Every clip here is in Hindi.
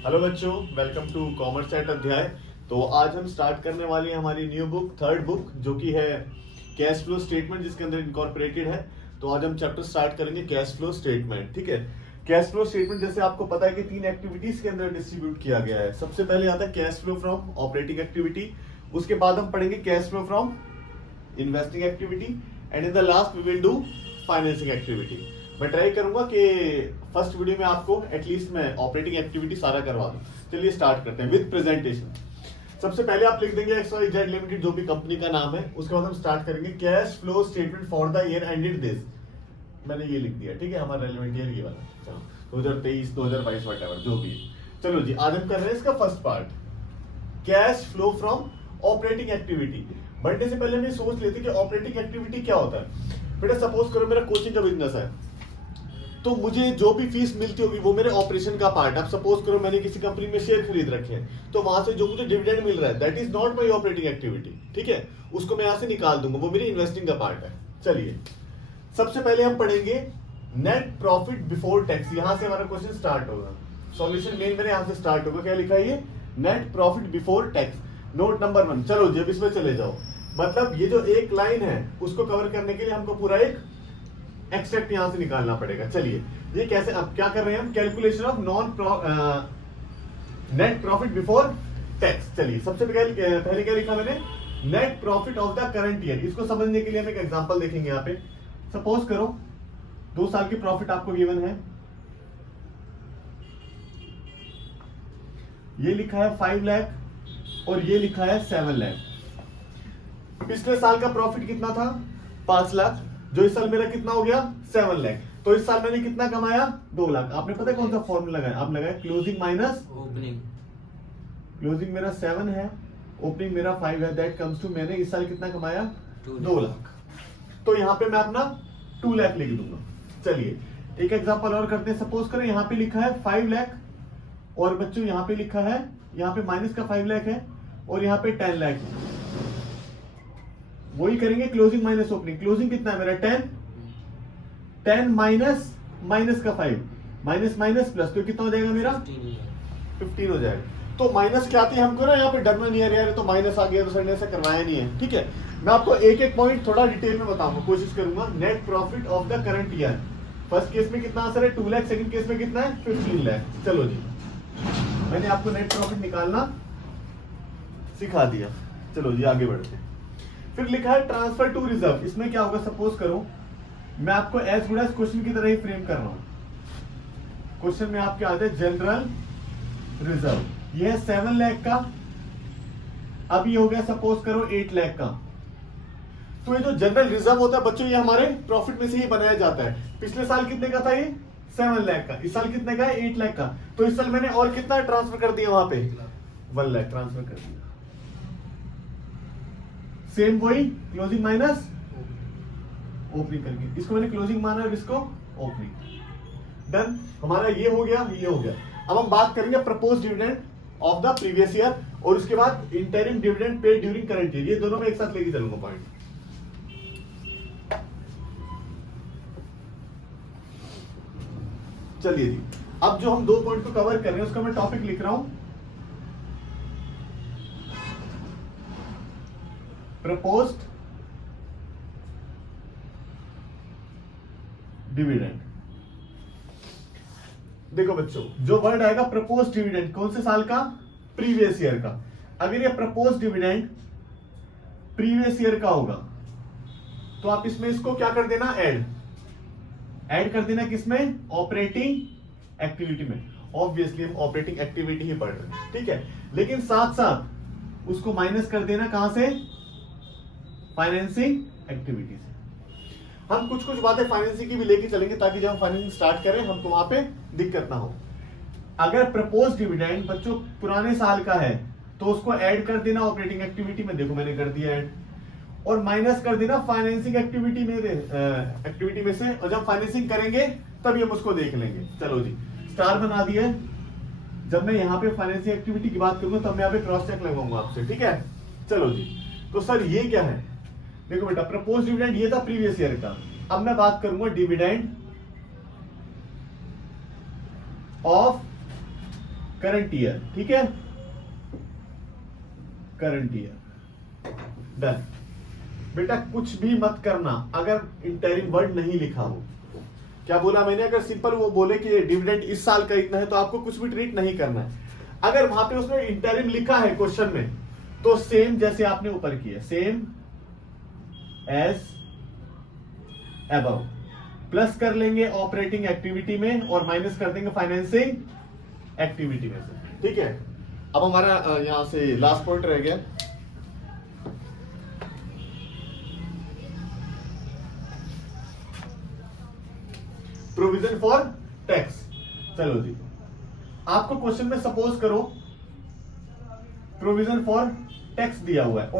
हेलो बच्चों, वेलकम टू कॉमर्स एट अध्याय। तो आज हम स्टार्ट करने वाली है हमारी न्यू बुक, थर्ड बुक, जो कि है कैश फ्लो स्टेटमेंट, जिसके अंदर इनकॉर्पोरेटेड है। तो आज हम चैप्टर स्टार्ट करेंगे कैश फ्लो स्टेटमेंट। ठीक है, कैश फ्लो स्टेटमेंट जैसे आपको पता है कि 3 एक्टिविटीज के अंदर डिस्ट्रीब्यूट किया गया है। सबसे पहले आता है cash flow from operating activity, उसके बाद हम पढ़ेंगे cash flow from investing activity, and in the last we will do financing activity. मैं ट्राई करूंगा कि फर्स्ट वीडियो में आपको एटलीस्ट मैं ऑपरेटिंग एक्टिविटी सारा करवा दूं। चलिए स्टार्ट करते हैं विद प्रेजेंटेशन। सबसे पहले आप लिख देंगे XYZ लिमिटेड, जो भी कंपनी का नाम है। उसके बाद हम स्टार्ट करेंगे cash flow statement for the year ended this. मैंने ये लिख दिया, ठीक है, हमारा रेलेवेंट ईयर ये वाला। चलो 2023 2022 व्हाटएवर जो भी है। चलो जी, आज हम कर रहे हैं इसका first part, cash flow from operating activity. बढ़ने से पहले हम सोच लेते कि ऑपरेटिंग एक्टिविटी क्या होता है। बेटा सपोज करो मेरा कोचिंग का बिजनेस है, तो मुझे जो भी फीस मिलती होगी वो मेरे ऑपरेशन का पार्ट है। अब सपोज करो मैंने किसी कंपनी में शेयर खरीद रखे हैं, तो वहां से जो मुझे डिविडेंड मिल रहा है that is not my operating activity. ठीक है, उसको मैं यहां से निकाल दूंगा, वो मेरी इन्वेस्टिंग का पार्ट है। चलिए सबसे पहले हम पढ़ेंगे नेट प्रॉफिट बिफोर टैक्स। यहां से हमारा क्वेश्चन स्टार्ट होगा, सॉल्यूशन मेन मेरे यहां से स्टार्ट होगा। क्या लिखा है ये? Net profit before tax. Note number 1। चलो जब इसमें चले जाओ, मतलब ये जो एक लाइन है उसको कवर करने के लिए हमको पूरा एक एक्सट्रैक्ट यहां से निकालना पड़ेगा। चलिए ये कैसे, अब क्या कर रहे हैं हम? Calculation of net profit before tax. चलिए सबसे पहले क्या लिखा मैंने? Net profit of the current year. इसको समझने के लिए हम एक एग्जांपल देखेंगे। यहाँ पे सपोज करो 2 साल की प्रॉफिट आपको गिवन है, ये लिखा है 5 लाख और ये लिखा है 7 लाख। पिछले साल का प्रॉफिट कितना था? 5 लाख। जो इस साल मेरा कितना हो गया? 7 लाख। तो इस साल मैंने कितना कमाया? 2 लाख। आपने पता है कौन सा फॉर्मूला लगाया? आप लगाया क्लोजिंग माइनस ओपनिंग। क्लोजिंग मेरा 7 है, ओपनिंग मेरा 5 है, दैट कम्स टू मैंने इस साल कितना कमाया? 2 लाख। तो यहाँ पे मैं अपना 2 लाख लिख दूंगा। चलिए एक एग्जांपल और करते हैं। सपोज करें यहाँ पे लिखा है 5 लाख और बच्चों यहाँ पे लिखा है, यहाँ पे माइनस का 5 लाख है और यहाँ पे 10 लाख है। वही करेंगे क्लोजिंग माइनस ओपनिंग। क्लोजिंग कितना है मेरा? 10 माइनस माइनस का 5, माइनस माइनस प्लस, तो कितना हो जाएगा मेरा? 15 हो जाएगा। तो माइनस क्या आती है हमको ना, यहाँ पे डरना नहीं है यार, तो माइनस आ गया तो सर ने ऐसा करवाया नहीं है। ठीक है, मैं आपको एक एक पॉइंट थोड़ा डिटेल में बताऊंगा, कोशिश करूंगा। Net profit of the current year, first case में कितना आंसर है? 2 लाख। सेकंड केस में कितना है? 15 लाख। चलो जी, मैंने आपको नेट प्रॉफिट निकालना सिखा दिया। चलो जी आगे बढ़ते हैं। फिर लिखा है ट्रांसफर टू रिजर्व। इसमें क्या होगा? सपोज करो मैं आपको एज गुड एज क्वेश्चन की तरह ही फ्रेम कर रहा हूं। क्वेश्चन में आपके आते हैं जनरल रिजर्व। ये है 7 लाख का, अब ये हो गया सपोज करो 8 लाख का। तो ये जो जनरल रिजर्व होता है बच्चों, ये हमारे प्रॉफिट में से ही बनाया जाता है। पिछले साल कितने का था? ये 7 लाख का। इस साल कितने का है? 8 लाख का। तो इस साल मैंने और कितना ट्रांसफर कर दिया? वहां पे 1 लाख ट्रांसफर कर दिया। सेम वही क्लोजिंग माइनस ओपनिंग करके, इसको मैंने क्लोजिंग माना और इसको ओपनिंग। डन, हमारा ये हो गया, ये हो गया। अब हम बात करेंगे propose dividend of the previous year और उसके बाद interim dividend paid during current year. ये दोनों में एक साथ लेके चलूंगा पॉइंट। चलिए जी, अब जो हम 2 पॉइंट को कवर कर रहे हैं उसका मैं टॉपिक लिख रहा हूं, प्रपोज्ड डिविडेंड। देखो बच्चों, जो वर्ड आएगा प्रपोज डिविडेंड, कौन से साल का? प्रीवियस ईयर का। अगर ये प्रपोज डिविडेंड प्रीवियस ईयर का होगा तो आप इसमें इसको क्या कर देना? ऐड कर देना। किसमें? ऑपरेटिंग एक्टिविटी में। ऑब्वियसली हम ऑपरेटिंग एक्टिविटी ही पढ़ रहे हैं, ठीक है, लेकिन साथ साथ उसको माइनस कर देना। कहां से? फाइनेंसिंग एक्टिविटी से। हम कुछ कुछ बातें फाइनेंसिंग की भी लेके चलेंगे ताकि जब हम फाइनेंसिंग स्टार्ट करें हमको वहां पे दिक्कत ना हो। अगर प्रपोज डिविडेंड बच्चों पुराने साल का है तो उसको ऐड कर देना ऑपरेटिंग एक्टिविटी में। देखो मैंने कर दिया ऐड, और माइनस कर देना फाइनेंसिंग एक्टिविटी में से। और जब फाइनेंसिंग करेंगे तभी हम उसको देख लेंगे। चलो जी, स्टार बना दिया। जब मैं यहाँ पे फाइनेंसिंग एक्टिविटी की बात करूंगा तब मैं यहाँ पे क्रॉस चेक लगाऊंगा आपसे, ठीक है। चलो जी, तो सर ये क्या है? देखो बेटा, प्रपोज डिविडेंड ये था प्रीवियस ईयर का। अब मैं बात करूंगा डिविडेंड ऑफ करंट ईयर, ठीक है, करंट ईयर, डन। बेटा कुछ भी मत करना अगर इंटरिम वर्ड नहीं लिखा हो। क्या बोला मैंने, अगर सिंपल वो बोले कि डिविडेंड इस साल का इतना है तो आपको कुछ भी ट्रीट नहीं करना है। अगर वहां पे उसने इंटरिम लिखा है क्वेश्चन में तो सेम जैसे आपने ऊपर किया, सेम एज अबव, प्लस कर लेंगे ऑपरेटिंग एक्टिविटी में और माइनस कर देंगे फाइनेंसिंग एक्टिविटी में से, ठीक है। अब हमारा यहां से लास्ट पॉइंट रह गया, प्रोविजन फॉर टैक्स। चलो जी, आपको क्वेश्चन में सपोज करो प्रोविजन फॉर टैक्स दिया हुआ है,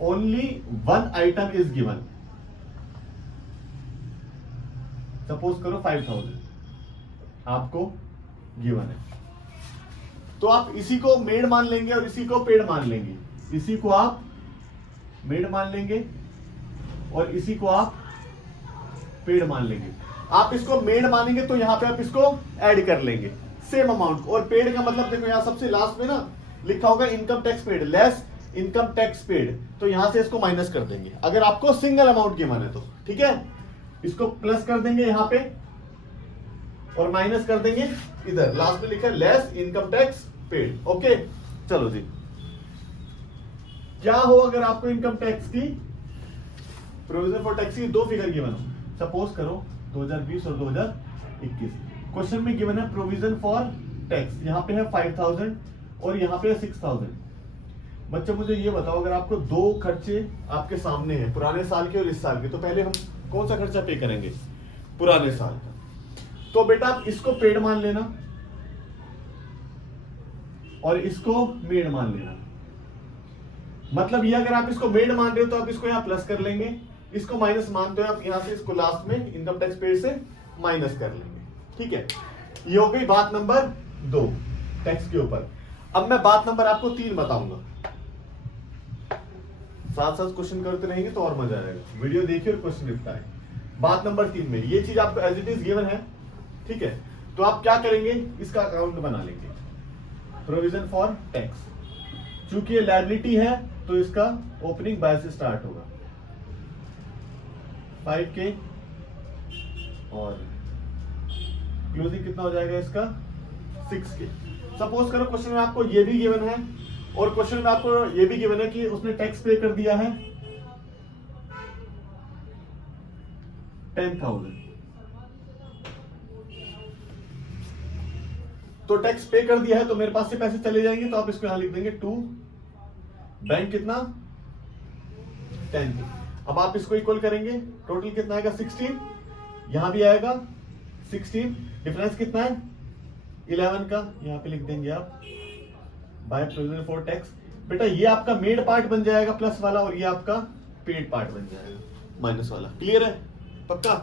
only one item is given, suppose करो 5000 आपको गिवन है, तो आप इसी को मेड मान लेंगे और इसी को पेड मान लेंगे, इसी को आप मेड मान लेंगे और इसी को आप पेड मान लेंगे। आप इसको मेड मानेंगे तो यहां पे आप इसको ऐड कर लेंगे सेम अमाउंट, और पेड का मतलब देखो यहां सबसे लास्ट में ना लिखा होगा income tax paid less income tax paid, तो यहां से इसको माइनस कर देंगे अगर आपको सिंगल अमाउंट गिवन है तो, ठीक है। इसको प्लस कर देंगे यहां पे और माइनस कर देंगे इधर, लास्ट में लिखा है less income tax paid, okay. चलो जी, क्या हो अगर आपको इनकम टैक्स की प्रोविजन फॉर टैक्स की दो फिगर गिवन हो, सपोज करो 2020 और 2021, क्वेश्चन में गिवन है प्रोविजन फॉर टैक्स, यहां पे है 5000 और यहां पे है 6000। बच्चे मुझे ये बताओ अगर आपको दो खर्चे आपके सामने हैं, पुराने साल के और इस साल के, तो पहले हम कौन सा खर्चा पे करेंगे, पुराने साल का। तो बेटा आप इसको पेड मान लेना और इसको मेड मान लेना, मतलब ये अगर आप इसको मेड मान रहे हो तो आप इसको यहां प्लस कर लेंगे, इसको माइनस मानते हो आप यहां से इसको लास्ट में इनकम टैक्स पेड से माइनस कर लेंगे, ठीक है। ये हो गई बात नंबर 2 टैक्स के ऊपर। अब मैं बात नंबर आपको 3 बताऊंगा, साथ साथ क्वेश्चन करते रहेंगे तो और मजा आएगा, वीडियो देखिए और क्वेश्चन निपटाएं। बात नंबर 3 में ये चीज आपको एज इट इज गिवन है, ठीक है, तो आप क्या करेंगे, इसका अकाउंट बना लेंगे प्रोविजन फॉर टैक्स, चूंकि ये लायबिलिटी है तो इसका ओपनिंग बाय से स्टार्ट होगा 5K और क्लोजिंग कितना हो जाएगा इसका 6K। सपोज करो क्वेश्चन में आपको ये भी गिवन है और क्वेश्चन में आपको ये भी गिवन है कि उसने टैक्स पे कर दिया है 10,000, तो टैक्स पे कर दिया है तो मेरे पास से पैसे चले जाएंगे, तो आप इसको यहां लिख देंगे 2, बैंक कितना 10K। अब आप इसको इक्वल करेंगे, टोटल कितना आएगा 16, यहां भी आएगा 16, डिफरेंस कितना है 11 का, यहां पे लिख देंगे आप बाय प्रोविजन फॉर टैक्स। बेटा ये आपका मेड पार्ट बन जाएगा प्लस वाला और ये आपका पेड पार्ट बन जाएगा माइनस वाला, क्लियर है, पक्का,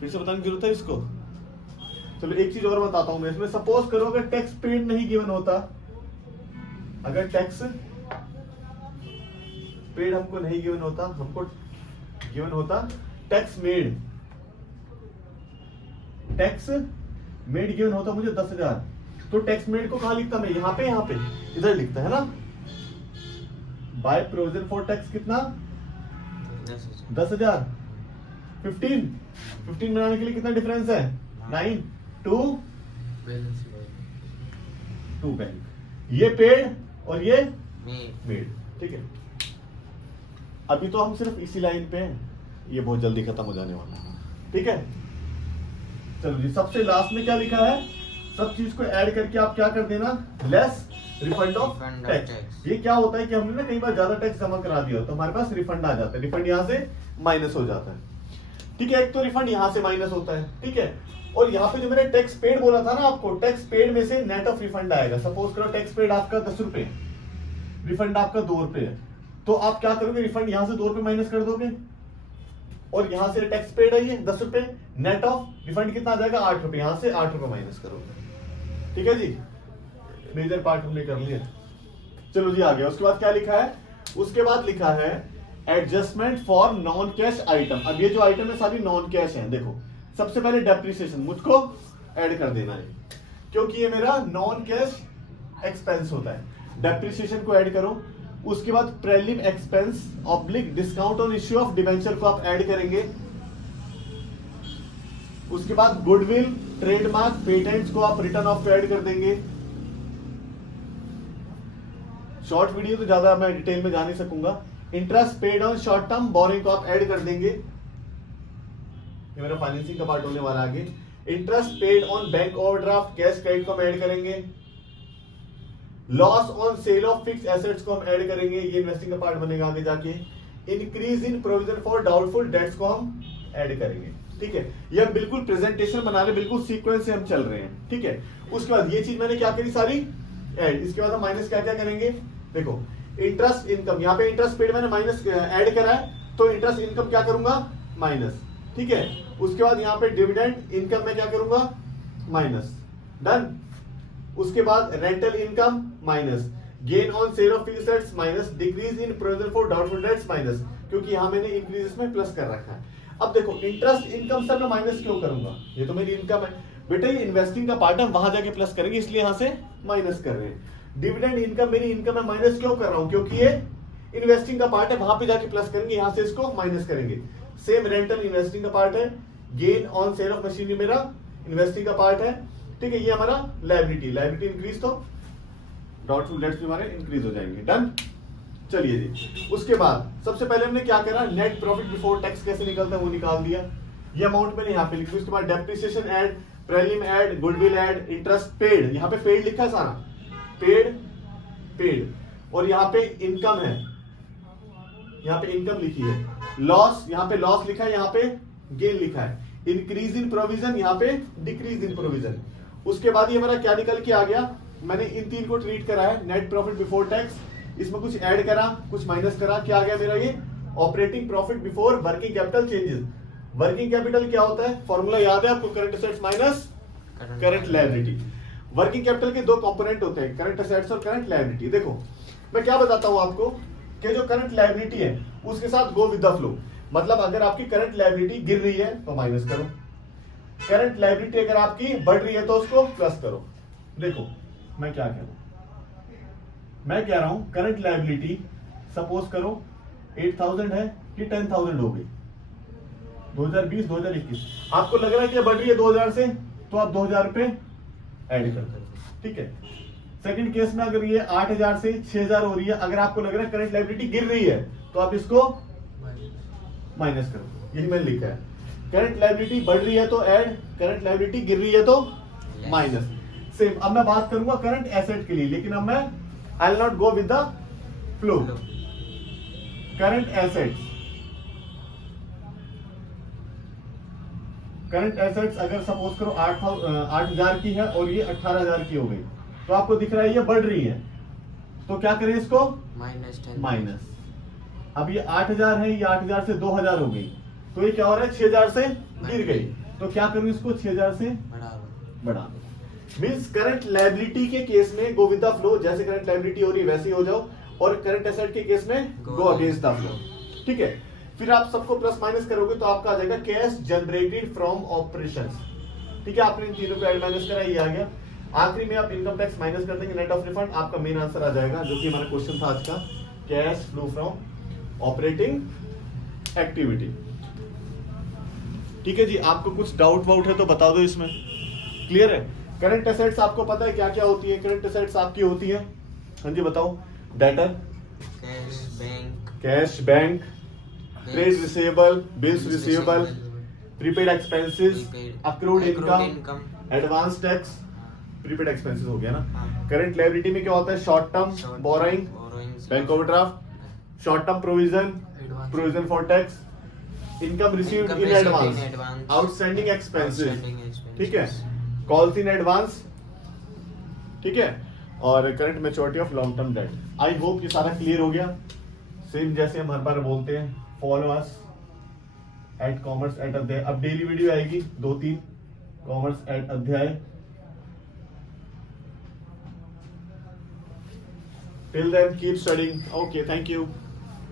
फिर से बताने की जरूरत है इसको। चलो एक चीज और बताता हूं मैं इसमें, सपोज करो अगर टैक्स पेड नहीं गिवन होता, अगर टैक्स पेड हमको नहीं गिवन होता, हमको गिवन होता tax made, tax made given होता मुझे 10,000, तो टैक्स मेड को कहां लिखता मैं, यहां पे इधर लिखता है ना, बाय प्रोविजन फॉर टैक्स कितना 10,000, 15 बनाने के लिए कितना डिफरेंस है 9, 2 बैंक, ये पेड और ये मेड, ठीक है। अभी तो हम सिर्फ इसी लाइन पे हैं, ये बहुत जल्दी खत्म हो जाने वाला है, ठीक है। चलो जी, सबसे लास्ट में क्या लिखा है, सब चीज को ऐड करके आप क्या कर देना, लेस रिफंड ऑफ टैक्स। ये क्या होता है कि हमने ना कई बार ज्यादा टैक्स जमा करा दिया तो हमारे पास रिफंड आ जाता है, रिफंड यहां से माइनस हो जाता है, ठीक है। एक तो रिफंड यहां से माइनस होता है, ठीक है, और यहाँ पे जो मैंने टैक्स पेड बोला था ना आपको, टैक्स पेड में से नेट ऑफ रिफंड आएगा। सपोज करो टैक्स पेड आपका 10 रुपए, रिफंड आपका 2 रुपए है, तो आप क्या करोगे, रिफंड यहां से 2 रुपए माइनस कर दोगे और यहां से टैक्स पेड है ये 10 रुपए, नेट ऑफ रिफंड कितना आ जाएगा 8 रुपए, यहां से 8 रुपए माइनस करोगे, ठीक है जी। मेजर पार्ट हमने कर लिया, चलो जी आ गया। उसके बाद क्या लिखा है, उसके बाद लिखा है adjustment for non cash item. अब ये जो आइटम है सारी नॉन कैश है, देखो सबसे पहले डेप्रिसिएशन मुझको ऐड कर देना है, क्योंकि ये मेरा नॉन कैश एक्सपेंस होता है। डेप्रिसिएशन को ऐड करो, उसके बाद prelim expense oblique discount on issue of debenture को आप ऐड करेंगे। उसके बाद गुडविल, ट्रेडमार्क, पेटेंट्स को आप रिटर्न ऑफ ऐड कर देंगे। शॉर्ट वीडियो तो ज्यादा मैं डिटेल में जा नहीं सकूंगा। Interest paid on short term borrowing को आप ऐड कर देंगे, ये मेरा फाइनेंसिंग का पार्ट होने वाला आगे। Interest paid on bank overdraft, cash credit को हम ऐड करेंगे। Loss on sale of fix assets को हम ऐड करेंगे, ये इन्वेस्टिंग का पार्ट बनेगा आगे जाके। Increase in provision for doubtful debts को हम ऐड करेंगे। ठीक है, ये हम बिल्कुल प्रेजेंटेशन बना रहे, बिल्कुल सीक्वेंस से हम चल रहे हैं। ठीक है, उसके बाद ये चीज मैंने क्या करी सारी ऐड। इसके बाद हम माइनस क्या क्या करेंगे, देखो इंटरेस्ट इनकम, यहाँ पे इंटरेस्ट पेड मैंने माइनस ऐड करा है, तो इंटरेस्ट इनकम क्या करूंगा माइनस। ठीक है, उसके बाद यहाँ पे डिविडेंड इनकम में क्या करूंगा माइनस, डन। उसके बाद rental income minus, gain on sale of fixed assets minus, decrease in provision for doubtful debts minus, क्योंकि यहाँ मैंने इंक्रीज इसमें प्लस कर रखा है। अब देखो इंटरेस्ट इनकम सर मैं माइनस क्यों करूंगा, ये तो मेरी इनकम है बेटा, ये इन्वेस्टिंग का पार्ट है, वहां जाके प्लस करेंगे, इसलिए यहां से माइनस कर रहे हैं। डिविडेंड इनकम मेरी इनकम है, माइनस क्यों कर रहा हूं, क्योंकि ये इन्वेस्टिंग का पार्ट है, वहां पे जाके प्लस करेंगे, यहां से इसको माइनस करेंगे। सेम रेंटल इन्वेस्टिंग का पार्ट है, gain on sale of machinery मेरा इन्वेस्टिंग का पार्ट है। ठीक है, ये हमारा लायबिलिटी, लायबिलिटी इंक्रीज तो डाउटफुल डेट्स भी हमारे इंक्रीज हो जाएंगे, डन। चलिए जी, उसके बाद सबसे पहले हमने क्या करा, नेट प्रॉफिट बिफोर टैक्स कैसे निकलता है वो निकाल दिया, ये अमाउंट मैंने यहाँ पे लिख दिया। उसके बाद depreciation add, prelim add, goodwill add, interest paid, यहाँ पे पेड लिखा है सारा, पेड पेड, और यहाँ पे इनकम है, यहाँ पे इनकम लिखी है। लॉस, यहाँ पे लॉस लिखा है, यहाँ पे गेन लिखा है। इंक्रीज इन प्रोविजन, यहाँ पे डिक्रीज इन प्रोविजन। उसके बाद ये मेरा क्या निकल के आ गया, मैंने इन तीन को ट्रीट करा है, नेट प्रॉफिट बिफोर टैक्स, इसमें कुछ ऐड करा कुछ माइनस करा, क्या आ गया मेरा ये operating profit before working capital changes. Working capital क्या होता है, फॉर्मूला याद है आपको, current assets minus current liability. Working capital के दो कंपोनेंट होते हैं, करंट एसेट्स और करंट लायबिलिटी। देखो मैं क्या बताता हूं आपको कि जो करंट लायबिलिटी है उसके साथ गो विद द फ्लो, मतलब अगर आपकी करंट लायबिलिटी गिर रही है तो माइनस करो, करंट लायबिलिटी अगर आपकी बढ़ रही है तो उसको प्लस करो। देखो मैं क्या कह रहा हूं, मैं कह रहा हूं करंट लायबिलिटी सपोज करो 8000 है, कि 10,000 हो गई 2020 2021, आपको लग रहा है कि बढ़ रही है 2000 से, तो आप 2000 पे ऐड कर दो। ठीक है, सेकंड केस में अगर ये 8000 से 6000 हो रही है, अगर आपको लग रहा है करंट लायबिलिटी गिर रही है तो आप इसको माइनस करो, यही मैंने लिखा है। करंट लायबिलिटी बढ़ रही है तो ऐड, करंट लायबिलिटी गिर रही है तो माइनस। सेम अब मैं बात करूंगा करंट एसेट के लिए, लेकिन अब मैं I will not go with the flow. Current assets, current assets अगर सपोज करो 8000 की है और ये 18000 की हो गई, तो आपको दिख रहा है ये बढ़ रही है, तो क्या करें इसको माइनस। अब ये 8000 है, ये 8000 से 2000 हो गई, तो ये क्या हो रहा है 6000 से गिर गई, तो क्या करूं इसको 6000 से बढ़ा दो। मींस करंट लायबिलिटी के केस में गो विद द फ्लो, जैसे करंट लायबिलिटी हो रही है वैसे ही हो जाओ, और करंट एसेट के केस में गो अगेंस्ट द फ्लो। ठीक है, फिर आप सबको प्लस माइनस करोगे तो आपका आ जाएगा कैश जनरेटेड फ्रॉम ऑपरेशंस। ठीक है, आपने इन तीनों को ऐड माइनस करा, ये आ गया। आखिरी में आप इनकम टैक्स माइनस कर देंगे, नेट ऑफ रिफंड, आपका मेन आंसर आ जाएगा, जो कि हमारा क्वेश्चन था आज का, cash flow from operating activity. ठीक है जी, आपको कुछ डाउट वाउट है तो बता दो, इसमें क्लियर है। करंट एसेट्स आपको पता है क्या क्या होती है, करंट एसेट्स आपकी होती है, हाँ जी बताओ, debtor, cash bank, trade receivable, bills receivable, prepaid expenses, accrued income, advance tax, prepaid expenses हो गया ना। करंट लायबिलिटी में क्या होता है, short term borrowing, bank overdraft, short term provision, provision for tax, income received in advance, outstanding expenses, ठीक है, कॉल्स इन एडवांस, ठीक है, और current maturity of long term debt. I hope ये सारा क्लियर हो गया। सेम जैसे हम हर बार बोलते हैं, follow us at commerce at Adhyay. अब डेली वीडियो आएगी 2-3 commerce at Adhyay. Till then keep studying. Okay, thank you.